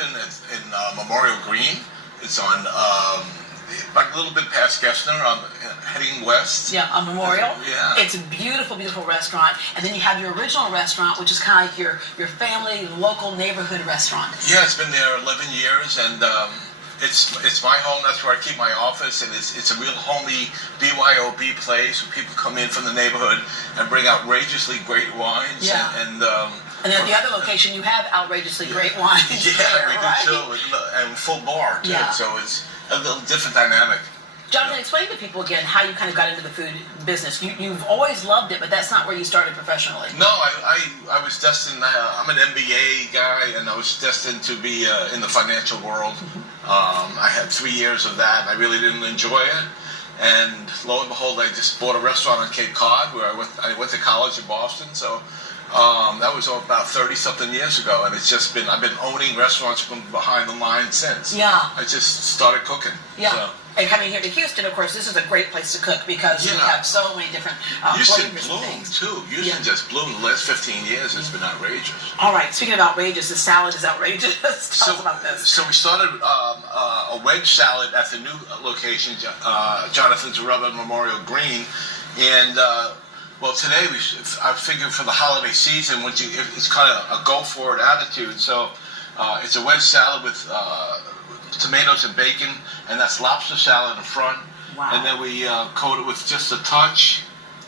in Memorial Green. It's on like a little bit past Gessner, heading west. Yeah, on Memorial. Yeah. It's a beautiful, beautiful restaurant. And then you have your original restaurant, which is kind of like your family, local neighborhood restaurant. Yeah, it's been there 11 years, and it's my home. That's where I keep my office, and it's a real homey BYOB place where people come in from the neighborhood and bring outrageously great wines. Yeah. And at the other location, you have outrageously great wines. Yeah, there, we do right? too, and full bar too. Yeah. So it's a little different dynamic. Jonathan, explain to people again how you kind of got into the food business. You've always loved it, but that's not where you started professionally. No, I was destined. I'm an MBA guy, and I was destined to be in the financial world. I had 3 years of that, and I really didn't enjoy it. And lo and behold, I just bought a restaurant on Cape Cod where I went to college in Boston. So that was about 30-something years ago, and I've been owning restaurants from behind the line since. Yeah. I just started cooking. Yeah. So. And coming here to Houston, of course, this is a great place to cook because you have so many different Houston flavors and bloomed things. too. Houston just bloomed. The last 15 years, it's been outrageous. All right. Speaking of outrageous, the salad is outrageous. Tell us about this. So we started a wedge salad at the new location, Jonathan's Rub and Memorial Green, and well, today I figured for the holiday season, it's kind of a go for it attitude. So it's a wedge salad with tomatoes and bacon, and that's lobster salad in front. Wow. And then we coat it with just a touch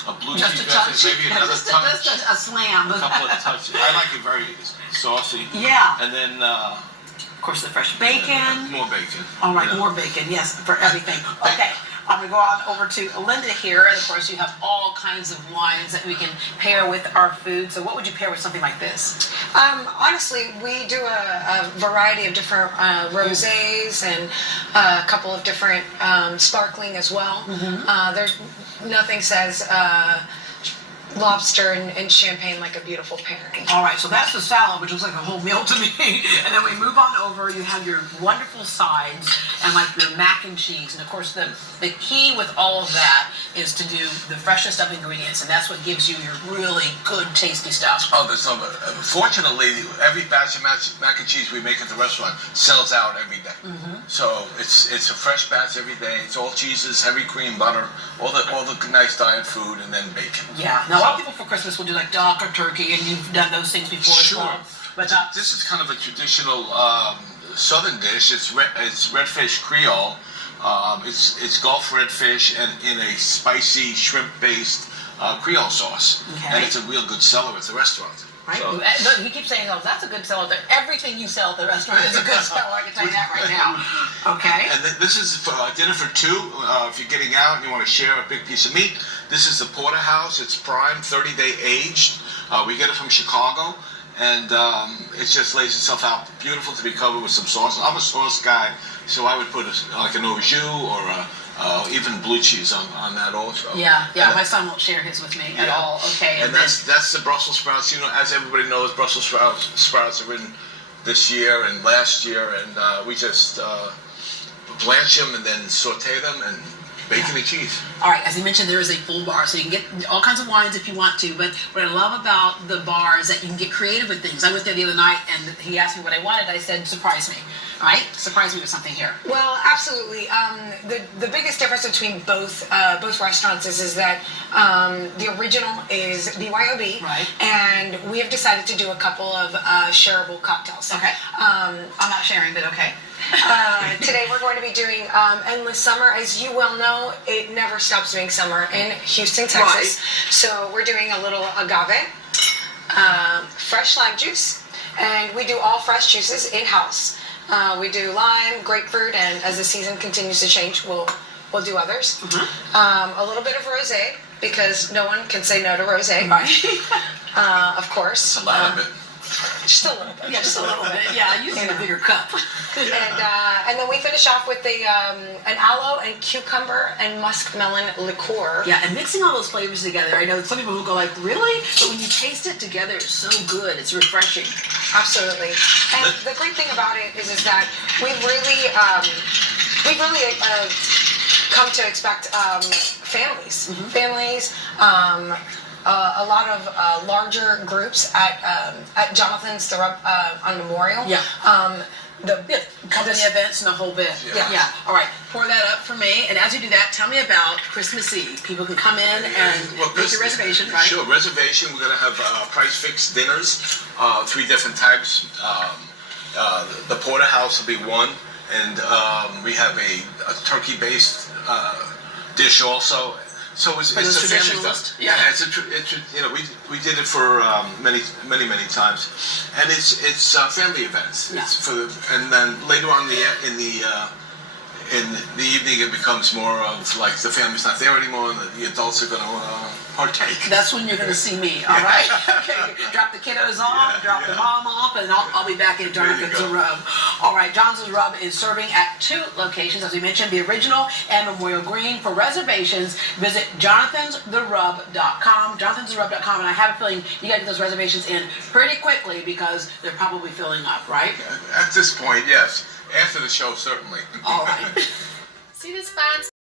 of blue cheese dressing, maybe another touch. Just a slam. A couple of touches. I like it very saucy. Yeah. And then of course, the fresh bacon. More bacon. All right, more bacon. Yes, for everything. Okay. I'm going to go on over to Linda here, and of course you have all kinds of wines that we can pair with our food. So what would you pair with something like this? Honestly, we do a variety of different rosés and a couple of different sparkling as well. There's nothing says lobster and champagne like a beautiful pairing. All right, so that's the salad, which looks like a whole meal to me. And then we move on over. You have your wonderful sides and like your mac and cheese. And of course, the key with all of that is to do the freshest of ingredients, and that's what gives you your really good, tasty stuff. Oh, fortunately, every batch of mac and cheese we make at the restaurant sells out every day. So it's a fresh batch every day. It's all cheeses, heavy cream, butter, all the nice diet food, and then bacon. Yeah. Now, a lot of people for Christmas will do like duck or turkey, and you've done those things before as well. But this is kind of a traditional southern dish. It's redfish Creole. It's Gulf redfish and in a spicy shrimp-based Creole sauce, and it's a real good seller at the restaurant. Right. So, he keeps saying, "Oh, that's a good seller." Everything you sell at the restaurant is a good seller. I can tell you that right now. Okay. And this is for dinner for two. If you're getting out and you want to share a big piece of meat, this is the porterhouse. It's prime, 30-day aged. We get it from Chicago, and it just lays itself out beautiful to be covered with some sauce. I'm a sauce guy, so I would put like an au jus or even blue cheese on that also. Yeah. My son won't share his with me at all. Okay. And that's the Brussels sprouts. You know, as everybody knows, Brussels sprouts are in this year and last year, and we just blanch them and then saute them and bacon and cheese. All right, as I mentioned, there is a full bar, so you can get all kinds of wines if you want to, but what I love about the bar is that you can get creative with things. I went there the other night, and he asked me what I wanted. I said, surprise me. All right? Surprise me with something here. Well, absolutely. The biggest difference between both restaurants is that the original is BYOB, right? And we have decided to do a couple of shareable cocktails. Okay. I'm not sharing, but okay. Today we're going to be doing Endless Summer. As you well know, it never stops being summer in Houston, Texas. Right. So we're doing a little agave, fresh lime juice, and we do all fresh juices in-house. We do lime, grapefruit, and as the season continues to change, we'll do others. A little bit of rosé, because no one can say no to rosé. Right. Of course. That's a lot of it. Just a little bit. Yeah, just a little bit. Yeah, using a bigger cup. And then we finish off with an aloe and cucumber and muskmelon liqueur. Yeah, and mixing all those flavors together. I know some people who go like, really? But when you taste it together, it's so good. It's refreshing. Absolutely. And the great thing about it is that we've really come to expect families. Families. a lot of larger groups at Jonathan's the Rub on Memorial. Yeah. The Company events and the whole bit. Yeah. All right. Pour that up for me. And as you do that, tell me about Christmas Eve. People can come in and make your reservation, right? Sure, reservation. We're going to have price fixed dinners, 3 different types. The porterhouse will be one, and we have a turkey-based dish also. So it's those sufficient. traditionalist? Yeah, we did it for many times, and it's family events. Yeah. It's and then later on in the evening it becomes more of like the family's not there anymore, and the adults are going to partake. That's when you're going to see me, all right? Okay, drop the kiddos off, drop the mom off, and I'll be back at Jonathan's Rub. All right, Jonathan's Rub is serving at 2 locations, as we mentioned, the original and Memorial Green. For reservations, visit jonathanstherub.com, jonathanstherub.com, and I have a feeling you got to get those reservations in pretty quickly because they're probably filling up, right? At this point, yes. After the show, certainly. All right. See this fine